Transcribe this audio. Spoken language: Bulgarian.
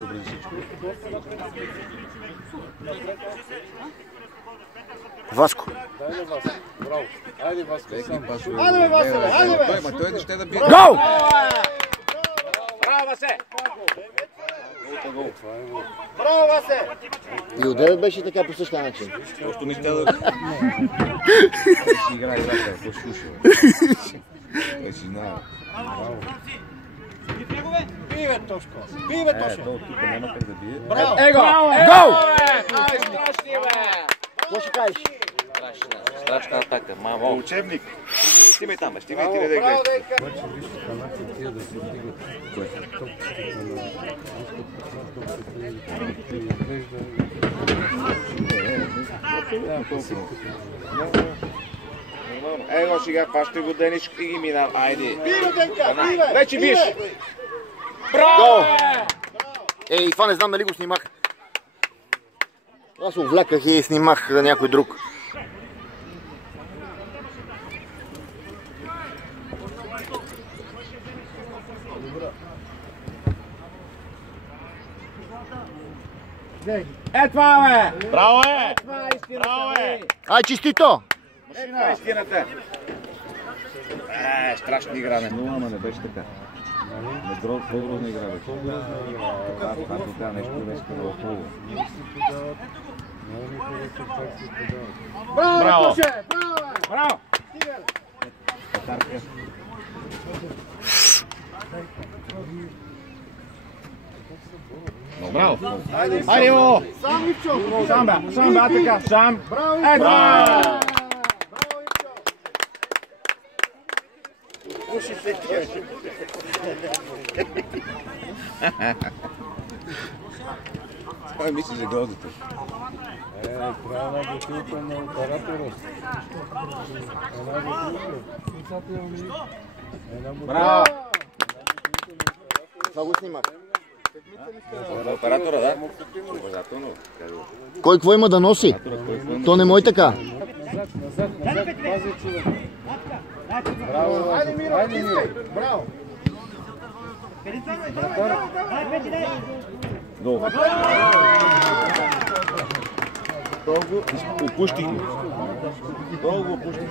Добре всичко. Васко. Дайде Васко. Браво. Айде Васко. Айде Васко, айде бе. Той не ще да бие. Гол! Браво, Васе! Браво, Васе! И отдеве беше така по същия начин. Просто не ще да... Си играе играта, какво ще слуша? Той си знае. Биве, Тошко! Биве, Тошко! То тук няма как да бие. Браво! Его! Гол! Ай, страшни, бе! Какво ще кажеш? Страшна атака, мамо. Учебник. Стимай там, стимай ти да Браво, гледаш. Дейка! Обаче вижте каната тия да се вдигат. Топчетата на Его сега, фащай го Дениш и ги минал. Айде. Биве, Дейка! Биве! Вече биш. Гол! Ей, това не знам дали го снимах. Аз увлеках и снимах някой друг. Е, това, бе! Браво е! Това е истината, Браво е! Ай, чистито! Това е истината. Страшна игра, не. Но, ама не беше така. По-грозна игра беше. Това така нещо беше много хубаво. Браво, Тоше! Браво! Браво! Браво! Айде, Иво! Сам, Ивчо! Сам бе, така, сам. Браво, Ето! Браво, Ивчо! Кой мисли за гълдите? Трябва една бутилка на оператора. Браво! Това го снимах. За оператора, да? Обязателно. Кой какво има да носи? То не мой така. Назад, пази човек. Браво, айде, Миро! Айде, Миро! Браво! Долу. Долу опустих го. Долу го опустих.